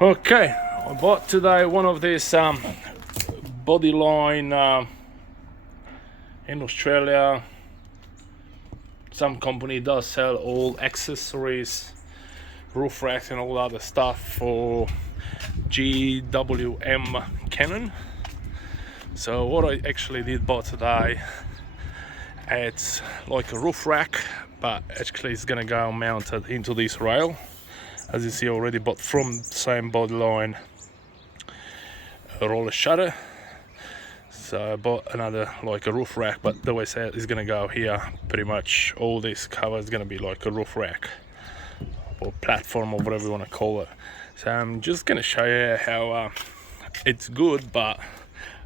Okay, I bought today one of these Bodyline in Australia. Some company does sell all accessories, roof racks and all other stuff for GWM Cannon. So what I actually did buy today, it's like a roof rack, but actually it's gonna go mounted into this rail. As you see, already bought from the same Bodyline a roller shutter. So I bought another like a roof rack, but the way I said is gonna go here. Pretty much all this cover is gonna be like a roof rack or platform or whatever you want to call it. So I'm just gonna show you how it's good, but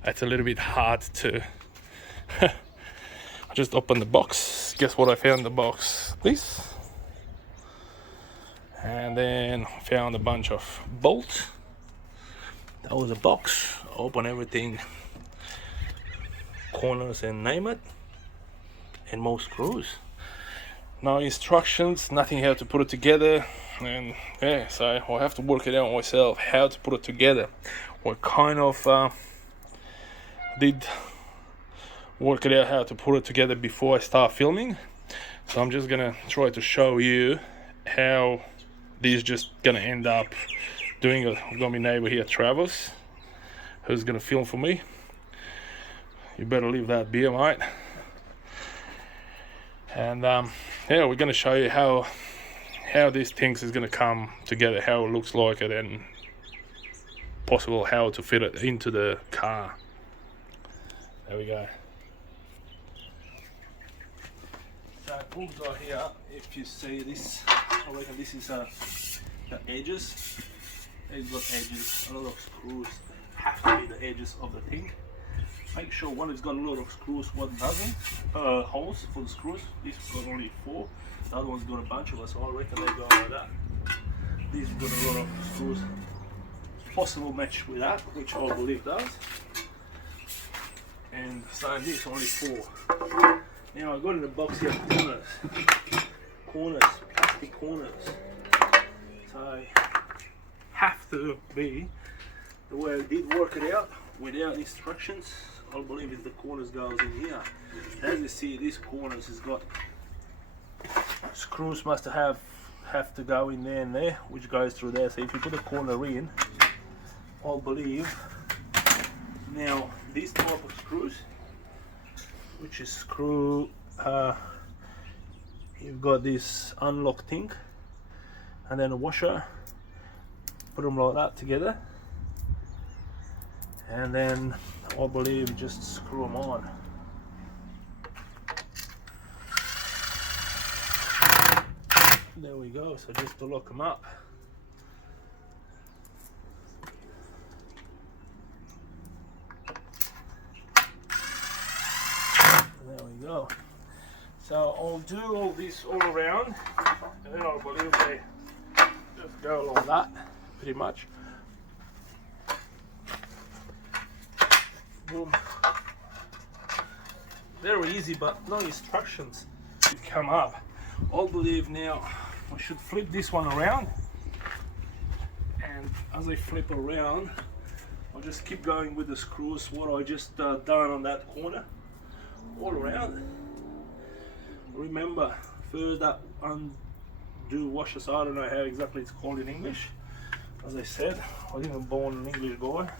it's a little bit hard to I just opened the box. Guess what I found in the box? This. And then found a bunch of bolts. That was a box. Open everything, corners and name it, and more screws. No instructions, nothing how to put it together, and yeah, so I'll have to work it out myself how to put it together. What kind of did work it out how to put it together before I start filming. So I'm just gonna try to show you how this just gonna end up doing. I've got my neighbor here, Travis, who's gonna film for me. You better leave that beer, mate. And yeah, we're gonna show you how these things is gonna come together, how it looks like it, and possible how to fit it into the car. There we go. So all got here, if you see this, I reckon this is the edges. It's got edges, a lot of screws have to be the edges of the thing. Make sure one has got a lot of screws, one doesn't. Holes for the screws. This got only 4. The other one's got a bunch of us, so I reckon they go like that. These got a lot of screws. Possible match with that, which I believe does. And same this, only 4. Now I got in the box here corners, plastic corners. So have to be the way I did work it out without instructions. I believe if the corners goes in here. As you see, these corners has got screws, must have to go in there and there, which goes through there. So if you put a corner in, I believe now these type of screws, which is screw, you've got this unlock thing and then a washer, put them like that together, and then I believe just screw them on. There we go, so just to lock them up. There we go. So I'll do all this all around, and then I believe they just go like that, pretty much. Boom. Very easy, but no instructions to come up. I believe now I should flip this one around, and as I flip around, I'll just keep going with the screws what I just done on that corner all around. Remember, first that undo washer, so I don't know how exactly it's called in English. As I said, I didn't born an English guy.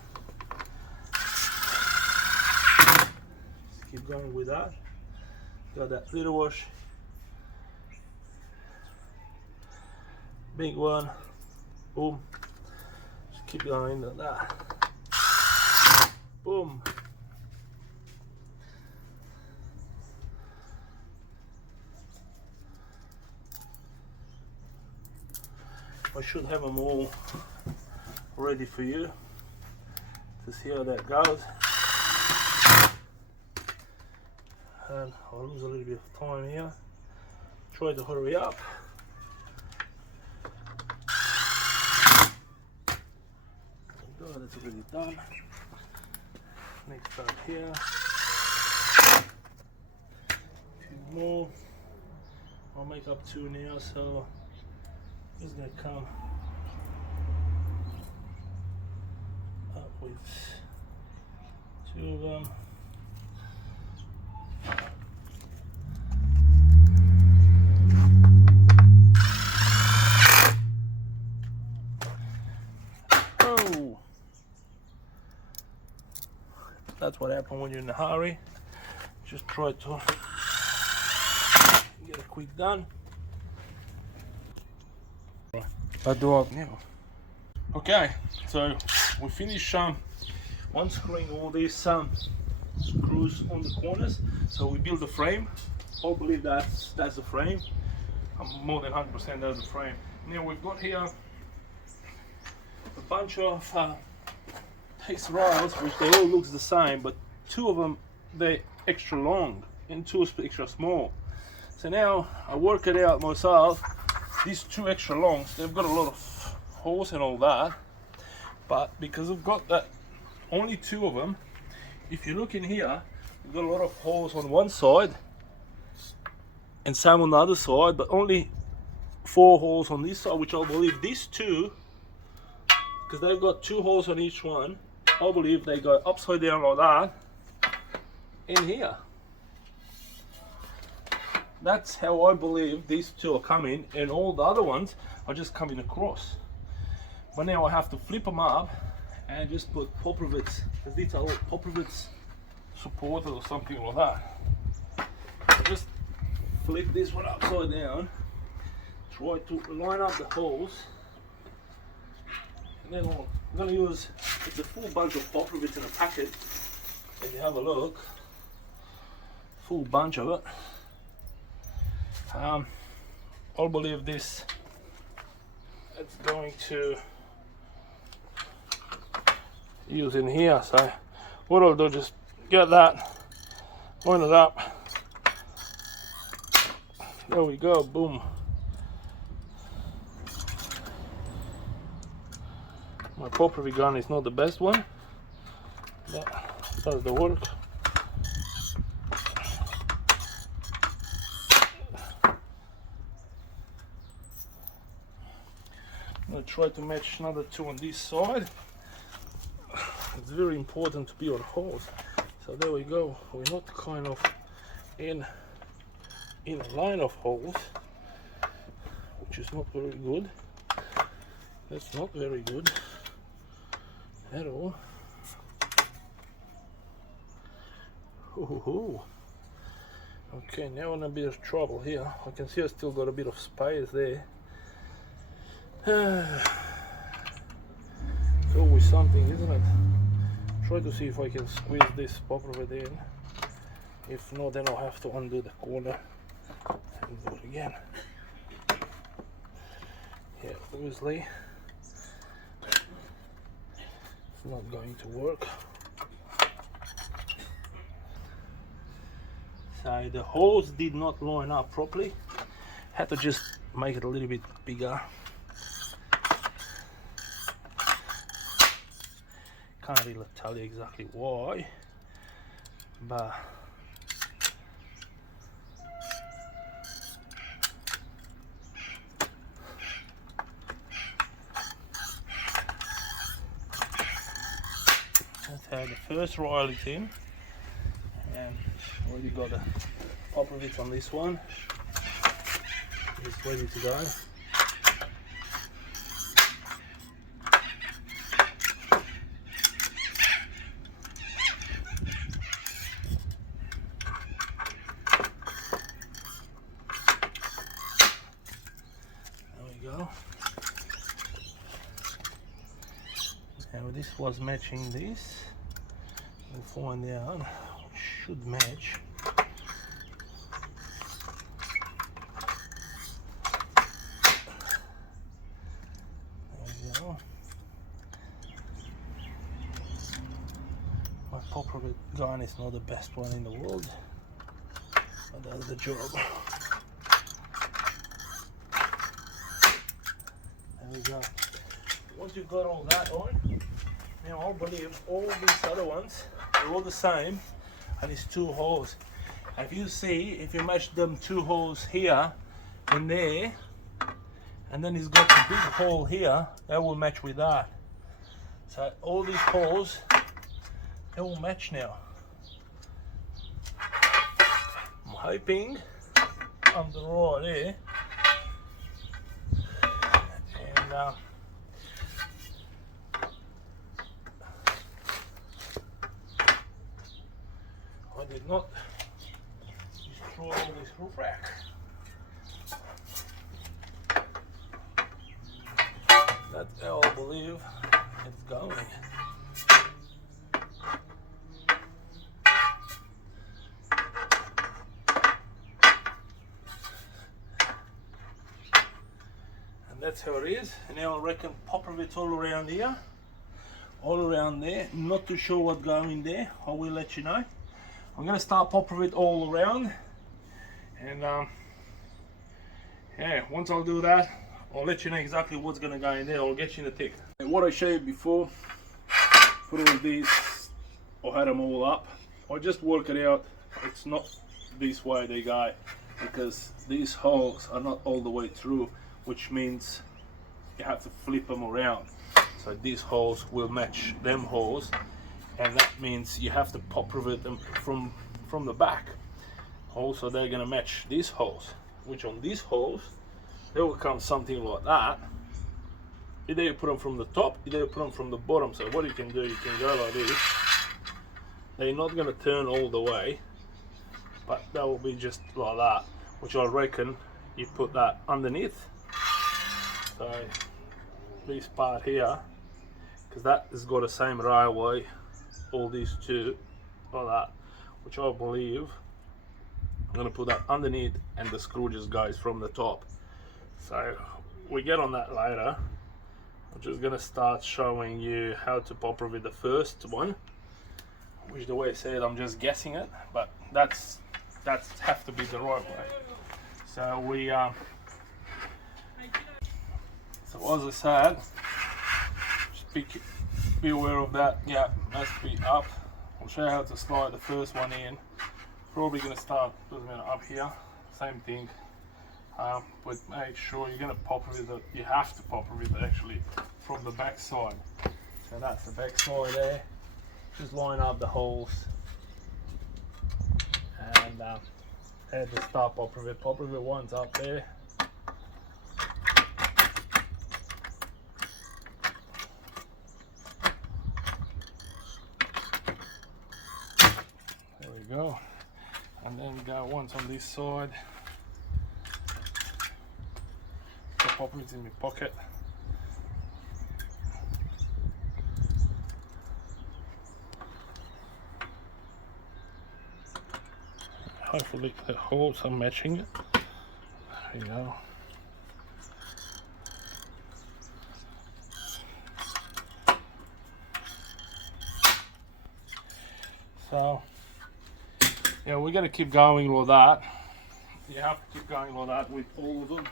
Just keep going with that. Got that little wash, big one, boom. Just keep going like that, boom. I should have them all ready for you to see how that goes. And I'll lose a little bit of time here. Try to hurry up. That's already done. Next up here. 2 more. I'll make up 2 now, so it's gonna come with 2 of them. Oh, that's what happens when you're in a hurry. Just try to get it quick done. But do it now. Okay, so we finish unscrewing all these screws on the corners. So we build the frame. I believe that's the frame. I'm more than 100% that's the frame. Now we've got here a bunch of these rails, which they all looks the same, but 2 of them they're extra long and 2 extra small. So now I work it out myself. These 2 extra longs, they've got a lot of holes and all that, but because I've got that only 2 of them, if you look in here, we've got a lot of holes on one side and some on the other side, but only 4 holes on this side, which I believe these 2, because they've got 2 holes on each one, I believe they go upside down like that in here. That's how I believe these 2 are coming, and all the other ones are just coming across. But now I have to flip them up and just put pop rivets, because these are all pop rivets supported or something like that. So just flip this one upside down, try to line up the holes, and then I'm going to use, it's a full bunch of pop rivets in a packet. If you have a look, full bunch of it. I believe this it's going to use in here. So what I'll do, just get that, line it up. There we go, boom. My potpourri gun is not the best one, but does the work. I'm going to try to match another 2 on this side. It's very important to be on holes. So there we go. We're not kind of in a line of holes, which is not very good. That's not very good at all. Ooh. Okay, now I'm in a bit of trouble here. I can see I still got a bit of space there. It's always something, isn't it? Try to see if I can squeeze this properly in. If not, then I'll have to undo the corner and do it again. Yeah, obviously it's not going to work. So the holes did not line up properly. Had to just make it a little bit bigger. Can't really tell you exactly why, but that's how the first rail is in, and already got a pop of it on this one. It's ready to go. Now this was matching this. We'll find out. It should match. There we go. My potpourri gun is not the best one in the world, but that's the job. There we go. Once you've got all that on, now I believe all these other ones are all the same, and it's 2 holes. If you see, if you match them 2 holes here and there, and then it's got a big hole here, that will match with that. So all these holes, they will match now. I'm hoping I'm the right there. And I did not destroy all this roof rack. That's how I believe it's going. And that's how it is. And now I reckon pop of it all around here, all around there. Not too sure what's going there. I will let you know. I'm gonna start popping it all around, and yeah, once I'll do that, I'll let you know exactly what's gonna go in there. I'll get you in the tick. And what I showed you before, put all these, I had them all up. I just work it out. It's not this way they go, because these holes are not all the way through, which means you have to flip them around. So these holes will match them holes, and that means you have to pop rivet them from the back. Also, they're gonna match these holes, which on these holes, they will come something like that. Either you put them from the top, either you put them from the bottom. So what you can do, you can go like this. They're not gonna turn all the way, but that will be just like that, which I reckon you put that underneath. So this part here, because that has got the same railway, all these two like that, which I believe I'm going to put that underneath, and the screw just goes from the top. So we get on that later. I'm just going to start showing you how to pop rivet the first one, which the way I said, I'm just guessing it, but that's have to be the right way. So we so as I said, just be aware of that. Yeah, must be up. I'll show you how to slide the first one in. Probably going to start, doesn't matter, up here, same thing, but make sure you're going to pop rivet it. You have to pop rivet actually from the back side. So that's the back side there. Just line up the holes, and add the start pop rivet. Pop rivet one's up there. There we go. And then we got once on this side. The pop rivet's in my pocket. Hopefully the holes are matching it. There we go. So yeah, we're gonna keep going with that. You have to keep going like that with all of them.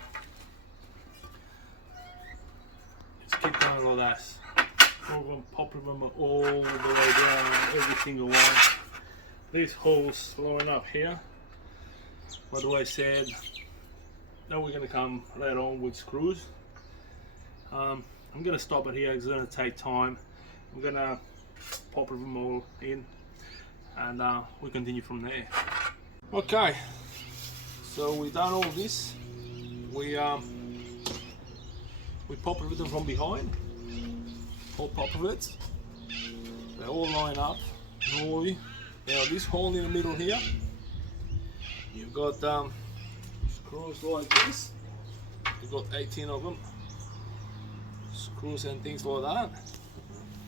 Just keep going like that. We're gonna pop them all the way down, every single one. These holes line up here. By the way I said, now we're gonna come later on with screws. I'm gonna stop it here, it's gonna take time. I'm gonna pop them all in, and we continue from there. Okay, so we've done all this. We pop everything from behind. All pop of it. They all line up normally. Now this hole in the middle here, you've got screws like this. You've got 18 of them. Screws and things like that.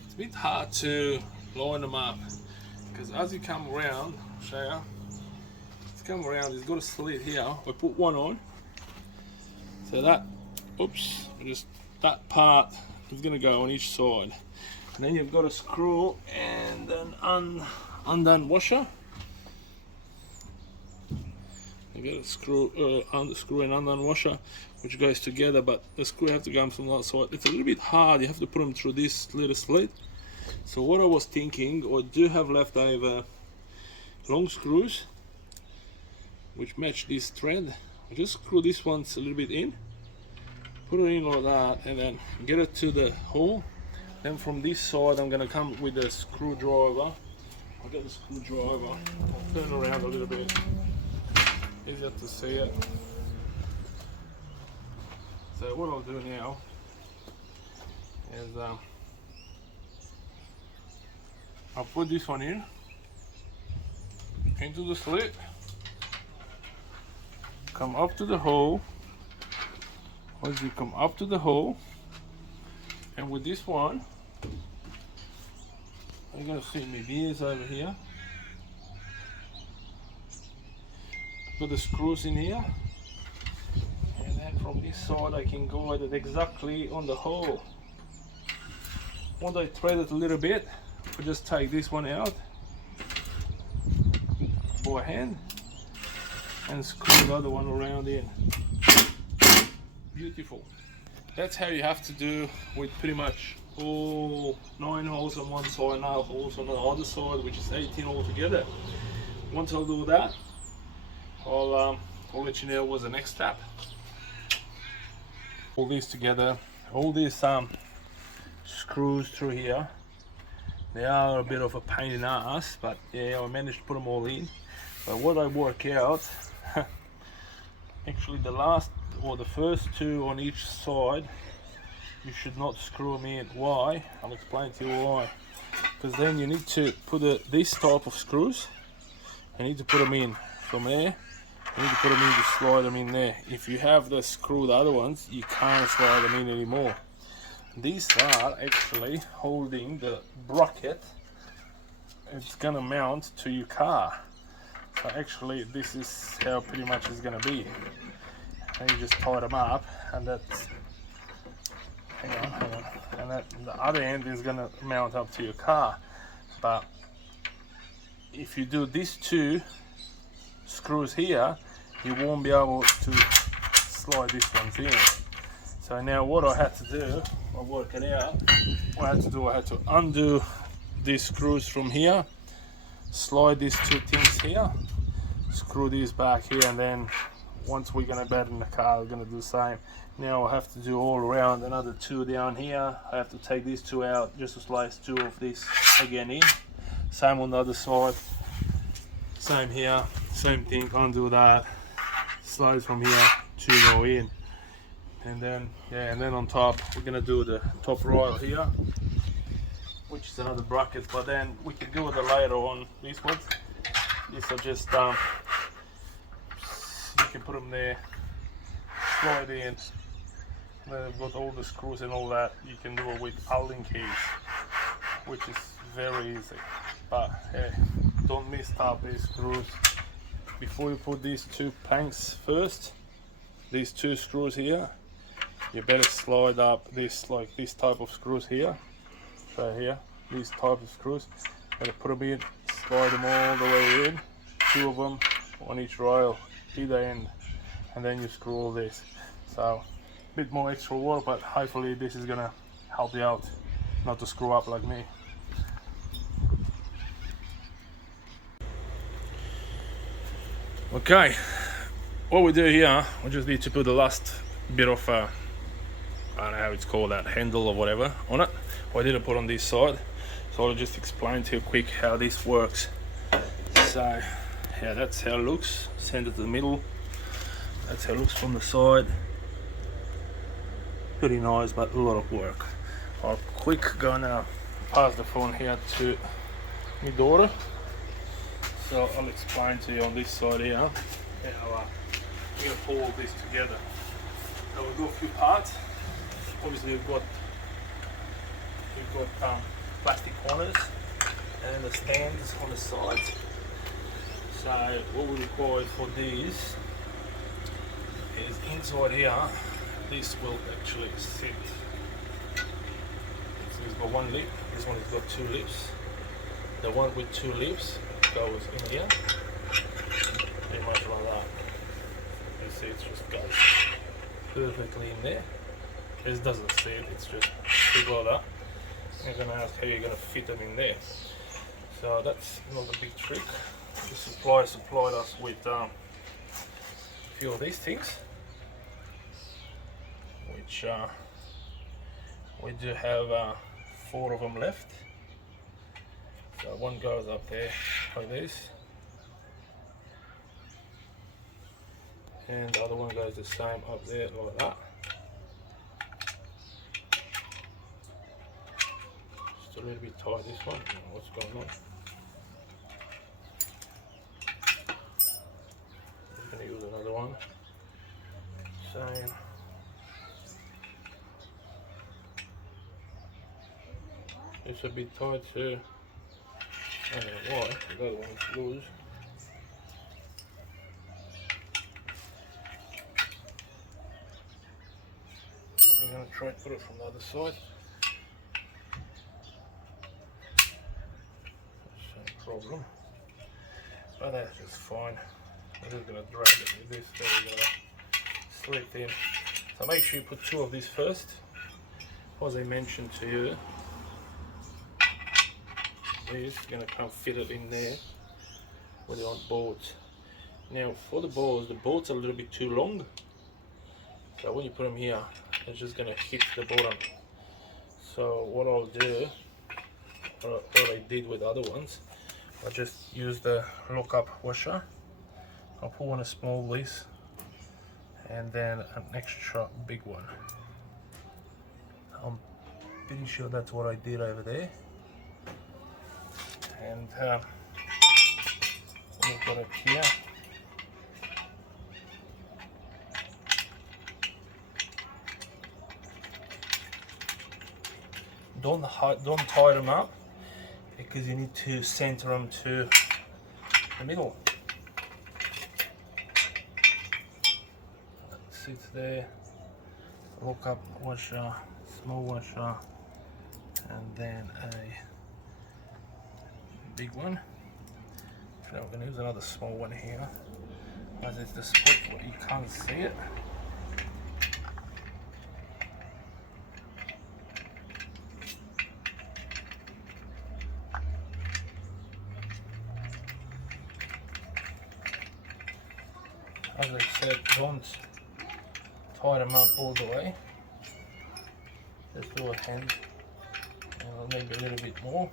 It's a bit hard to line them up, because as you come around, I'll show you, as you come around, it's got a slit here. I put one on, so that, oops, just that part is going to go on each side, and then you've got a screw and an undone washer. You get a screw, unscrew and undone washer, which goes together, but the screw have to come from that side. It's a little bit hard. You have to put them through this little slit. So what I was thinking, I do have leftover long screws which match this thread. I just screw this one a little bit in, put it in like that, and then get it to the hole. Then from this side I'm going to come with a screwdriver. I'll get the screwdriver, I'll turn around a little bit, easier to see it. So what I'll do now is I'll put this one in into the slit, come up to the hole. Once you come up to the hole, and with this one you're going to see my gears over here. Put the screws in here, and then from this side I can guide it exactly on the hole. Once I thread it a little bit, I just take this one out by hand and screw the other one around in. Beautiful. That's how you have to do with pretty much all 9 holes on one side, 9 holes on the other side, which is 18 altogether. Once I'll do that, I'll let you know what's the next step. All these together, all these screws through here, they are a bit of a pain in the ass, but yeah, I managed to put them all in. But what I work out, actually the last or the first 2 on each side, you should not screw them in. Why? I'll explain to you why. Because then you need to put this type of screws, you need to put them in from there, you need to put them in to slide them in there. If you have the screw the other ones, you can't slide them in anymore. These are actually holding the bracket it's gonna mount to your car. So actually this is how pretty much it's gonna be. And you just tie them up, and that's, hang on, and that the other end is gonna mount up to your car. But if you do these 2 screws here, you won't be able to slide these ones in. So now what I had to do, I work it out, what I had to do, I had to undo these screws from here, slide these 2 things here, screw these back here, and then once we're going to bed in the car, we're going to do the same. Now I have to do all around another 2 down here. I have to take these 2 out just to slice 2 of this again in. Same on the other side, same here, same thing, undo that, slide from here, 2 go in. And then, yeah, and then on top, we're going to do the top rail here, which is another bracket, but then we can do it later on. These ones, these are just, you can put them there, slide in, then I've got all the screws and all that. You can do it with Allen keys, which is very easy. But hey, don't miss up these screws. Before you put these 2 planks first, these 2 screws here, you better slide up this, like this type of screws here, right here, these type of screws. Better put them in, slide them all the way in, 2 of them on each rail, either end, and then you screw all this. So a bit more extra work, but hopefully this is gonna help you out not to screw up like me. Okay, what we do here, we just need to put the last bit of I don't know how it's called, that handle or whatever on it. I didn't put on this side, so I'll just explain to you quick how this works. So yeah, that's how it looks, center to the middle, that's how it looks from the side. Pretty nice, but a lot of work. I'll quick gonna pass the phone here to my daughter, so I'll explain to you on this side here how we're gonna pull all this together. So we've got a few parts. Obviously we've got plastic corners and the stands on the sides. So what we require for these is inside here, this will actually sit. So it's got 1 lip, this one has got 2 lips. The one with 2 lips goes in here, pretty much like that. You see, it just goes perfectly in there. This doesn't sit, it's just big like that. I'm going to ask how you're going to fit them in there. So that's not a big trick. The supplier supplied us with a few of these things, which we do have 4 of them left. So one goes up there like this, and the other one goes the same up there like that. Just a little bit tight this one. I don't know what's going on. I'm going to use another one. Same. It's a bit tight too. I don't know why. The other one's loose. I'm going to try and put it from the other side. Same problem. But that's just fine. I'm just going to drag it with this. There we go. Slip in. So make sure you put 2 of these first. As I mentioned to you, is going to come fit it in there where you want boards. Now for the boards are a little bit too long, so when you put them here, it's just going to hit the bottom. So what I'll do, what I did with other ones, I just use the lock-up washer. I'll put one a small piece and then an extra big one. I'm pretty sure that's what I did over there. And we've got it here. Don't tie them up, because you need to center them to the middle. That sits there. Lock up washer, small washer, and then a big one. Now I'm going to use another small one here, as it's the spot where you can't see it. As I said, don't tie them up all the way. Just do a hand, and maybe a little bit more.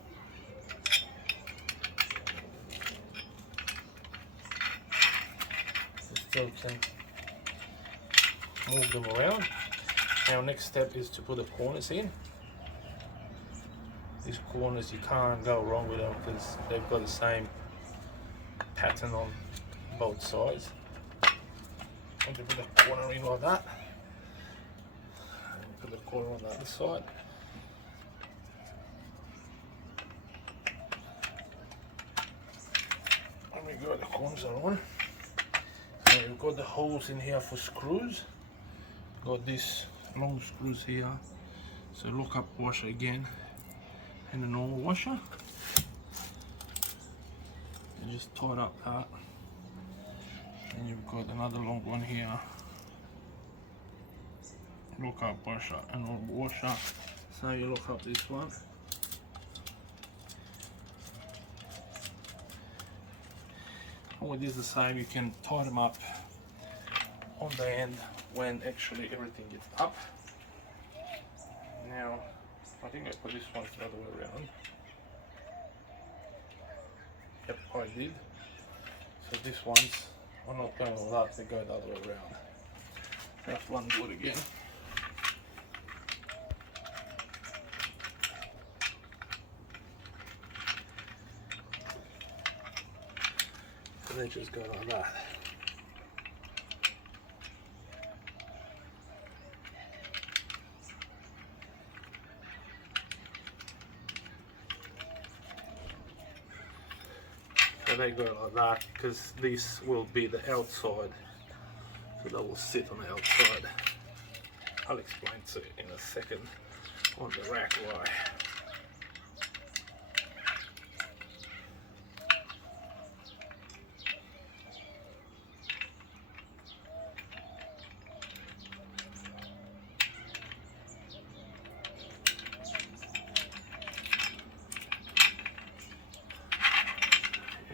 Still can move them around. Now next step is to put the corners in. These corners, you can't go wrong with them because they've got the same pattern on both sides. I'm going to put the corner in like that. And put the corner on the other side. And we got the corners are on. We've got the holes in here for screws. Got these long screws here. So lock up washer again, and a normal washer. And just tighten up that. And you've got another long one here. Lock up washer and normal washer. So you lock up this one. With this the same, you can tie them up on the end when actually everything gets up. Now, I think I put this one the other way around. Yep, I did. So these ones are not going like that, they go the other way around. That's one good again. So they just go like that. So they go like that because this will be the outside, so they will sit on the outside. I'll explain to you in a second on the rack why.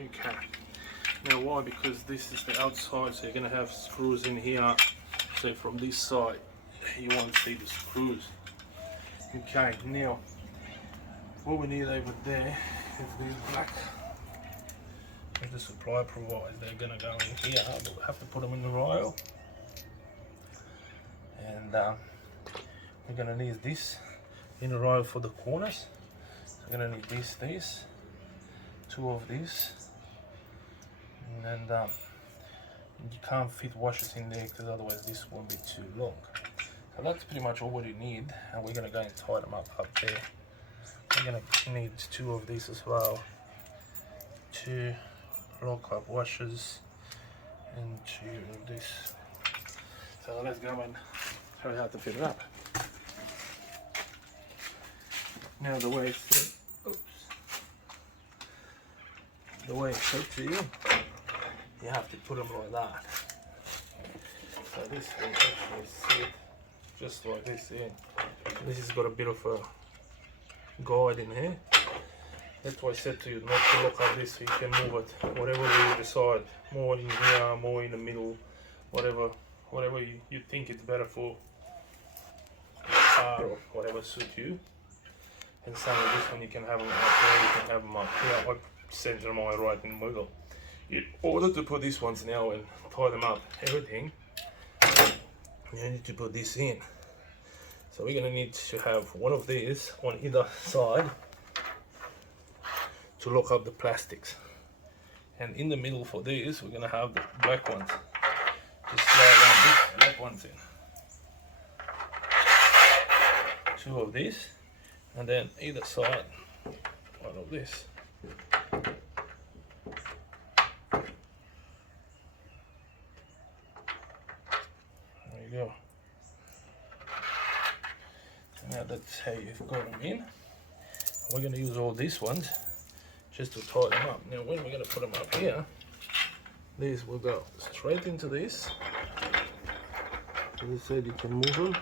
Okay, now why? Because this is the outside, so you're going to have screws in here. So from this side you want to see the screws. Okay, now what we need over there is these black, as the supply provides, they're gonna go in here, but we have to put them in the rail. And we're gonna need this in the rail for the corners. So we're gonna need these, 2 of these, and then you can't fit washers in there because otherwise this will be too long. So that's pretty much all what you need, and we're gonna go and tie them up there. We're gonna need 2 of these as well, 2 lock up washers and 2 of this. So let's go and show you how to fit it up. Now the way it's set, the way it's set to you, you have to put them like that. So this will actually sit just like this here. This has got a bit of a guide in here. That's why I said to you not to lock up this, so you can move it whatever you decide, more in here, more in the middle, whatever you think it's better for your car or whatever suits you. And same with this one, you can have them up there, you can have them up here. I center them all right in the middle. In order to put these ones now and tie them up, everything, you need to put this in. So we're gonna need to have one of these on either side to lock up the plastics. And in the middle for these, we're gonna have the black ones. Just slide around these black ones in. 2 of these, and then either side, 1 of this. There you go. Now that's how you've got them in. We're going to use all these ones just to tie them up. Now when we're going to put them up here, these will go straight into this. As I said, you can move them.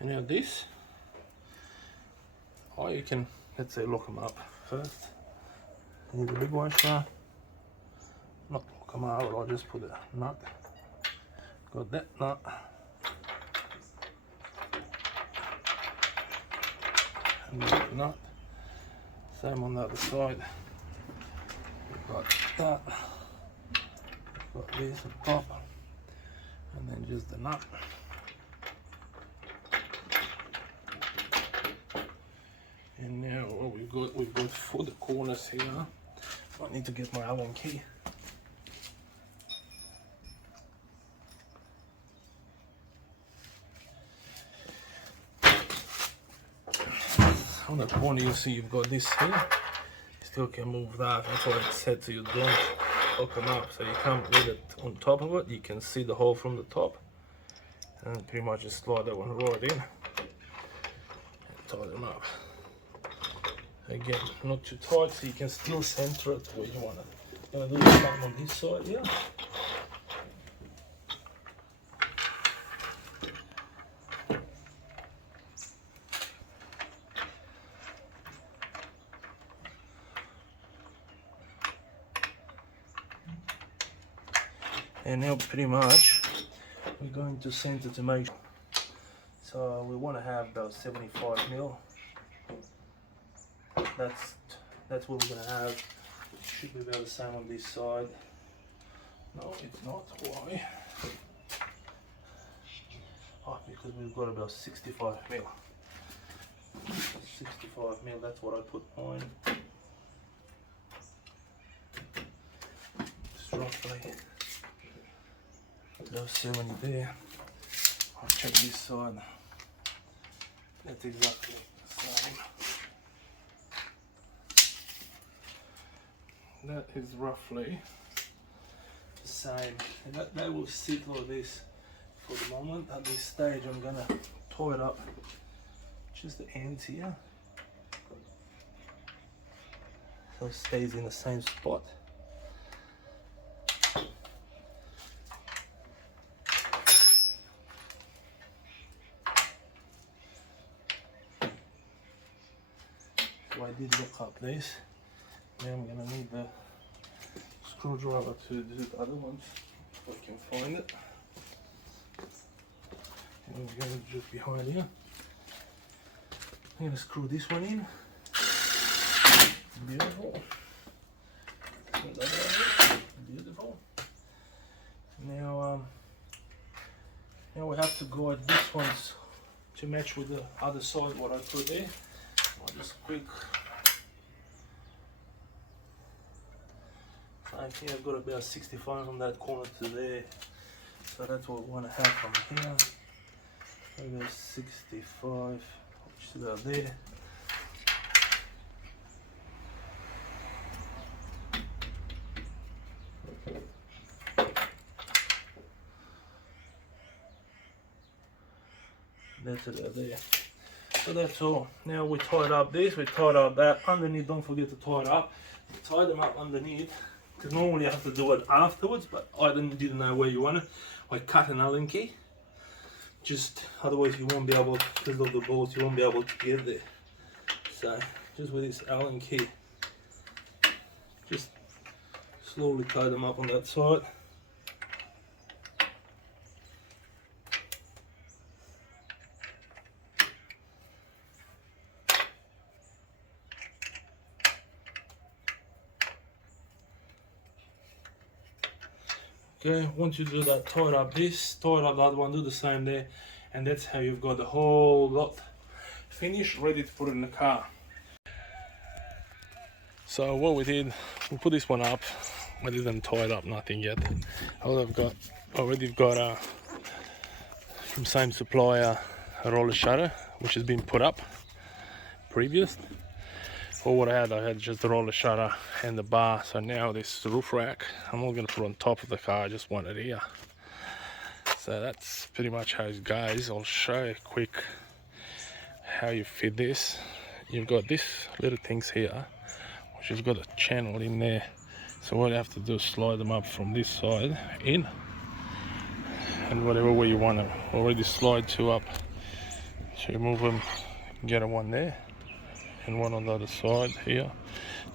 And now this, or you can, let's say, lock them up first. Use a big washer. Not lock them out, I'll just put a nut. Got that nut. And that nut. Same on the other side. We've got that. We've got this on top. And then just the nut. And now what we've got for the corners here. I need to get my Allen key. On the corner you see you've got this here. You still can move that. That's why I said to you, don't hook them up. So you come with it on top of it. You can see the hole from the top. And pretty much just slide that one right in. And tie them up. Again, not too tight, so you can still center it where you want it. I'm going to do the same on this side here. And now pretty much we're going to center to make sure. So we want to have about 75 mil. That's what we're gonna have. It should be about the same on this side. No, it's not. Why? Oh, because we've got about 65 mil. 65 mil. That's what I put mine. It's roughly about 70 there. I'll check this side. That's exactly the same. That is roughly the same, and that will sit like this for the moment. At this stage I'm gonna tie it up just the ends here so it stays in the same spot. So I did look up this. Now I'm going to need the screwdriver to do the other ones if I can find it. And we're going just behind here. I'm going to screw this one in. Beautiful. Beautiful. Now we have to guide this ones to match with the other side what I put there. I'll just quick. I think I've got about 65 from that corner to there. So that's what we want to have from here. Maybe 65, which is about there. That's about there. So that's all. Now we tied up this, we tied up that. Underneath, don't forget to tie it up. Tie them up underneath. Because normally I have to do it afterwards, but I didn't know where you want it. I cut an Allen key. Just otherwise you won't be able, because of the bolts, you won't be able to get there. So just with this Allen key, just slowly tie them up on that side. Okay, once you do that, tie it up this, tie it up the other one, do the same there, and that's how you've got the whole lot finished, ready to put it in the car. So what we did, we put this one up. I didn't tie it up, nothing yet. All I've got, already got from same supplier, a roller shutter, which has been put up previous. Or what I had just the roller shutter and the bar. So now this roof rack, I'm not going to put on top of the car, I just want it here. So that's pretty much how it goes. I'll show you quick how you fit this. You've got this little things here, which has got a channel in there. So what you have to do is slide them up from this side in, and whatever way you want to already slide two up. So you move them, get a one there, and one on the other side here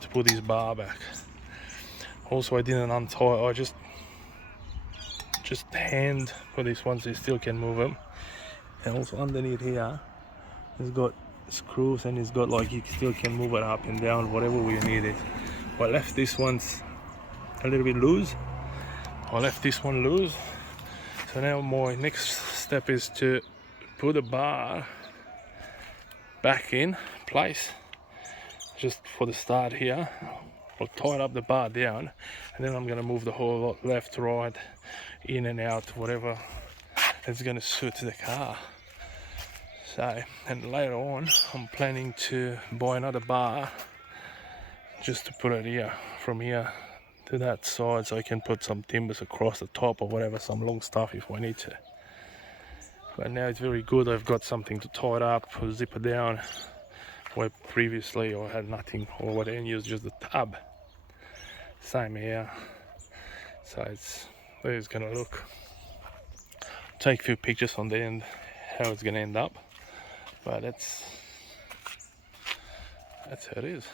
to put this bar back. Also, I didn't untie, I just hand put these ones so you still can move them. And also underneath here, it's got screws, and it's got like you still can move it up and down, whatever way you need it. I left this one's a little bit loose. I left this one loose. So now my next step is to put the bar back in place. Just for the start here, I'll tie up the bar down, and then I'm going to move the whole lot left, right, in and out, whatever is going to suit the car. So, and later on, I'm planning to buy another bar just to put it here, from here to that side, so I can put some timbers across the top or whatever, some long stuff if I need to. But now it's very good, I've got something to tie it up, zip it down. Where previously I had nothing, or what I used just the tab. Same here. So it's there it's gonna look. Take a few pictures on the end how it's gonna end up. But that's how it is.